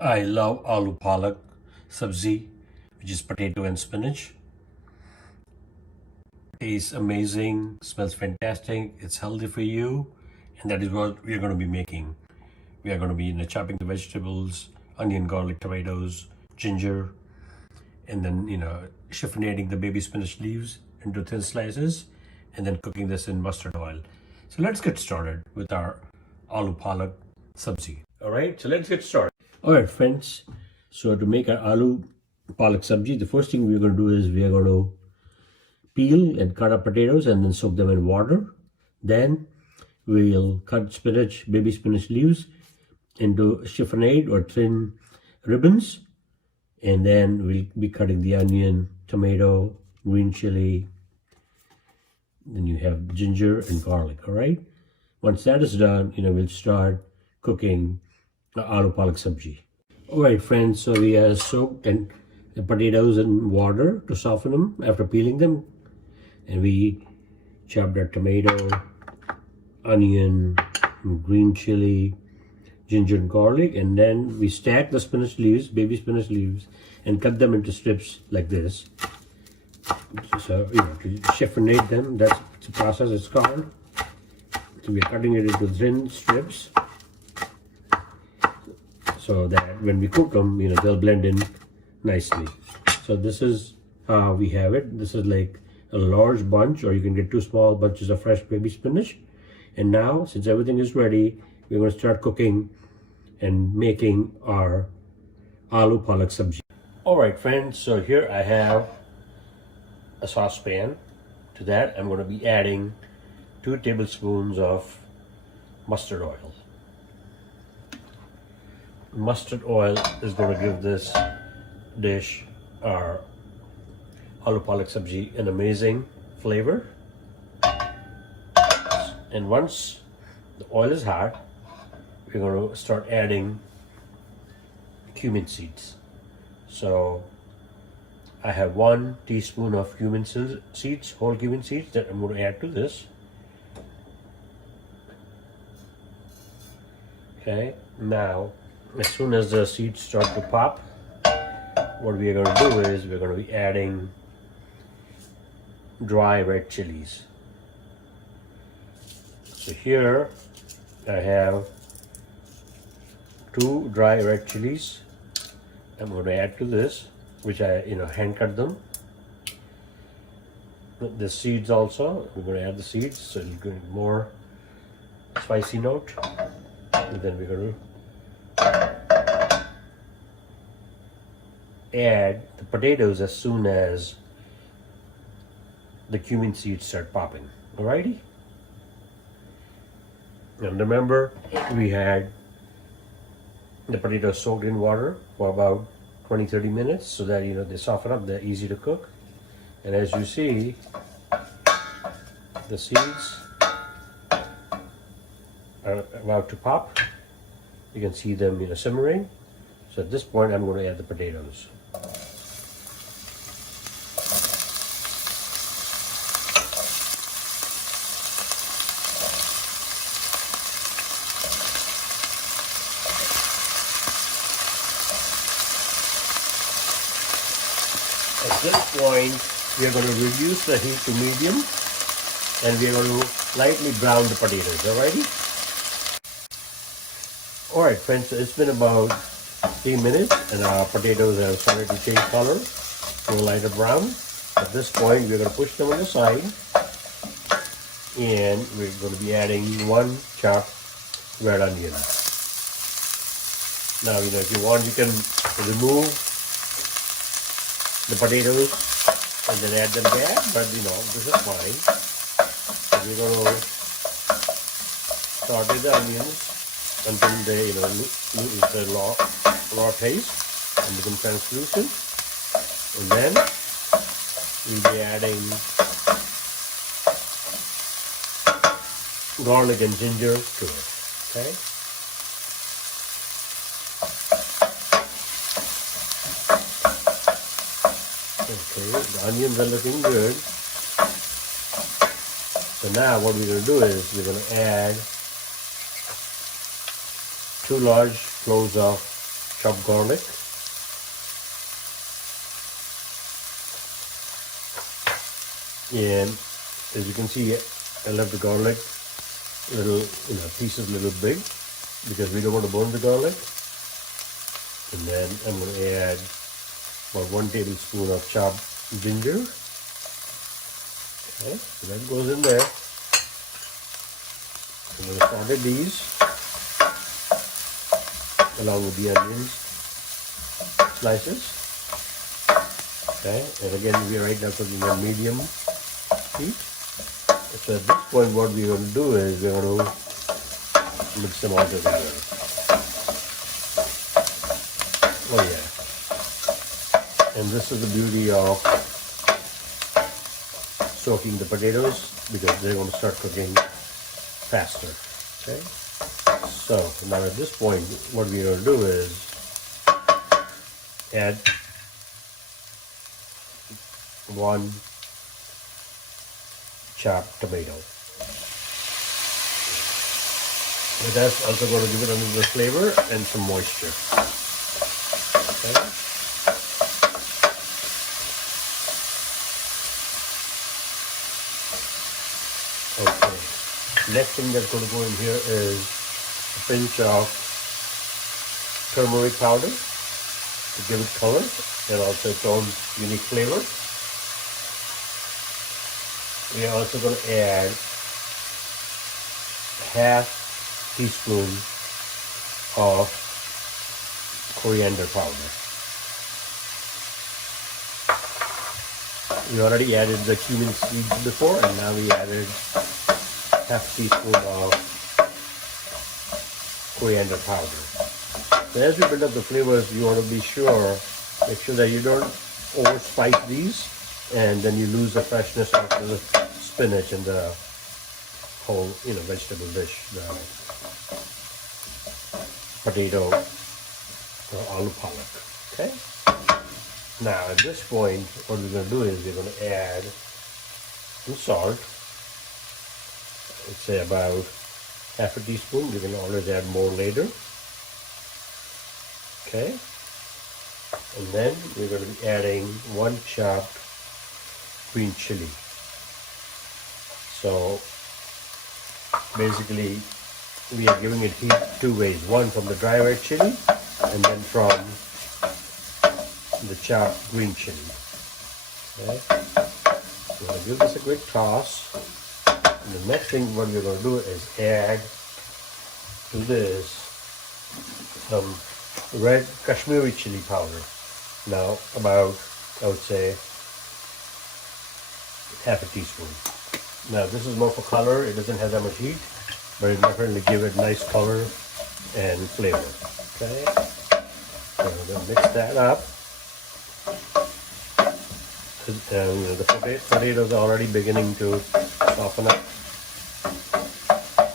I love Aloo Palak Sabji, which is potato and spinach. Tastes amazing, smells fantastic, it's healthy for you, and that is what we are going to be making. We are going to be chopping the vegetables, onion, garlic, tomatoes, ginger, and then chiffonating the baby spinach leaves into thin slices, and then cooking this in mustard oil. So let's get started with our Aloo Palak Sabji. All right, so let's get started. All right, friends. So to make our Aloo Palak Sabji, the first thing we're going to do is we are going to peel and cut up potatoes and then soak them in water. Then we'll cut spinach, baby spinach leaves into chiffonade or thin ribbons. And then we'll be cutting the onion, tomato, green chili. Then you have ginger and garlic, all right? Once that is done, we'll start cooking the Aloo Palak Sabji. All right, friends, so we soaked the potatoes in water to soften them after peeling them. And we chopped our tomato, onion, green chili, ginger and garlic, and then we stack the spinach leaves, baby spinach leaves, and cut them into strips like this. So, to chiffonade them, that's the process it's called. So we're cutting it into thin strips so that when we cook them, they'll blend in nicely. So this is how we have it. This is like a large bunch, or you can get two small bunches of fresh baby spinach. And now, since everything is ready, we're going to start cooking and making our Aloo Palak Sabji. All right, friends, so here I have a saucepan. To that, I'm going to be adding 2 tablespoons of mustard oil. Mustard oil is going to give this dish, our Aloo Palak Sabji, an amazing flavor. And once the oil is hot, we're going to start adding cumin seeds. So I have 1 teaspoon of cumin seeds, whole cumin seeds, that I'm going to add to this. Okay, now as soon as the seeds start to pop, what we are going to do is we're going to be adding dry red chilies. So here I have 2 dry red chilies. I'm going to add to this, which I hand cut them. The seeds also, we're going to add the seeds, so it'll give more spicy note. And then we're going to add the potatoes as soon as the cumin seeds start popping. Alrighty? And remember, we had the potatoes soaked in water for about 20-30 minutes so that they soften up, they're easy to cook. And as you see, the seeds are about to pop. You can see them simmering. So at this point, I'm going to add the potatoes. At this point, we are going to reduce the heat to medium, and we are going to lightly brown the potatoes. Alrighty? Alright, friends, so it's been about 3 minutes, and our potatoes have started to change color to a lighter brown. At this point, we're going to push them on the side, and we're going to be adding 1 chopped red onion. Now, if you want, you can remove the potatoes and then add them back, but this is fine. So we're going to saute the onions until they lose their raw taste and become translucent. And then we'll be adding garlic and ginger to it. Okay. Okay, the onions are looking good. So now what we're going to do is we're going to add 2 large cloves of chopped garlic. And as you can see, I left the garlic little, pieces a little big because we don't want to burn the garlic. And then I'm going to add about 1 tablespoon of chopped ginger. Okay, so that goes in there. I'm going to saute these along with the onions slices. Okay, and again we are right now cooking on medium heat. So at this point what we're going to do is we're going to mix them all together. Oh yeah. And this is the beauty of soaking the potatoes because they're going to start cooking faster. Okay. So now at this point what we're going to do is add 1 chopped tomato. But that's also going to give it another flavor and some moisture. Okay. Okay. Next thing that's going to go in here is a pinch of turmeric powder to give it color and also its own unique flavor. We are also going to add ½ teaspoon of coriander powder. We already added the cumin seeds before, and now we added ½ teaspoon of coriander powder. So as we build up the flavors, you want to be sure, make sure that you don't over spice these, and then you lose the freshness of the spinach and the whole, vegetable dish, the potato or aloo palak. Okay. Now at this point, what we're going to do is we're going to add some salt. Let's say about ½ teaspoon. You can always add more later. Okay. And then we're going to be adding 1 chopped green chili. So basically we are giving it heat 2 ways. One from the dry red chili and then from the chopped green chili. Okay. So we're going to give this a quick toss. And the next thing what we're going to do is add to this some red Kashmiri chili powder. Now about, I would say, ½ teaspoon. Now this is more for color. It doesn't have that much heat, but it definitely give it nice color and flavor. Okay, so we're going to mix that up. And the potatoes are already beginning to soften up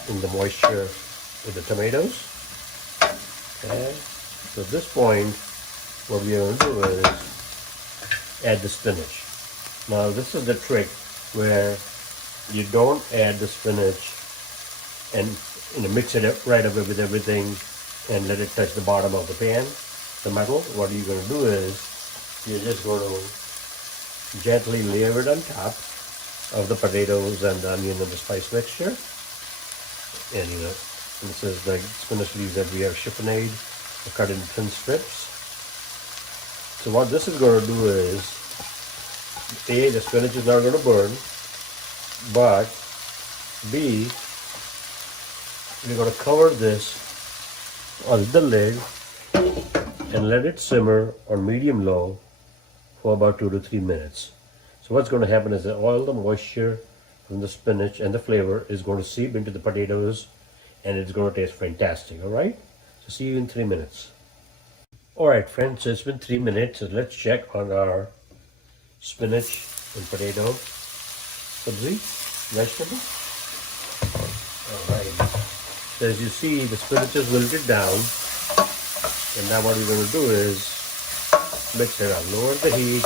in the moisture with the tomatoes. Okay, so at this point, what we are going to do is add the spinach. Now this is the trick where you don't add the spinach and mix it up right away with everything and let it touch the bottom of the pan, the metal. What you're going to do is you're just going to gently layer it on top of the potatoes and the onion and the spice mixture. And this is the spinach leaves that we have chiffonade, cut in thin strips. So what this is going to do is, A, the spinach is not going to burn, but B, we're going to cover this on the lid and let it simmer on medium-low for about 2 to 3 minutes. So what's going to happen is that all the moisture from the spinach and the flavor is going to seep into the potatoes and it's going to taste fantastic, alright? So see you in 3 minutes. Alright friends, so it's been 3 minutes, so let's check on our spinach and potato sabji, vegetable. Alright, so as you see the spinach is wilted down, and now what we're going to do is mix it up, lower the heat.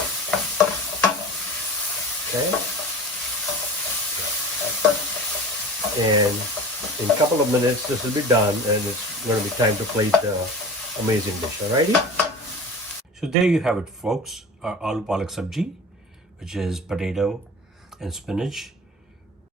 Okay, and in a couple of minutes this will be done and it's going to be time to plate the amazing dish. Alrighty. So there you have it, folks. Our aloo palak sabji, which is potato and spinach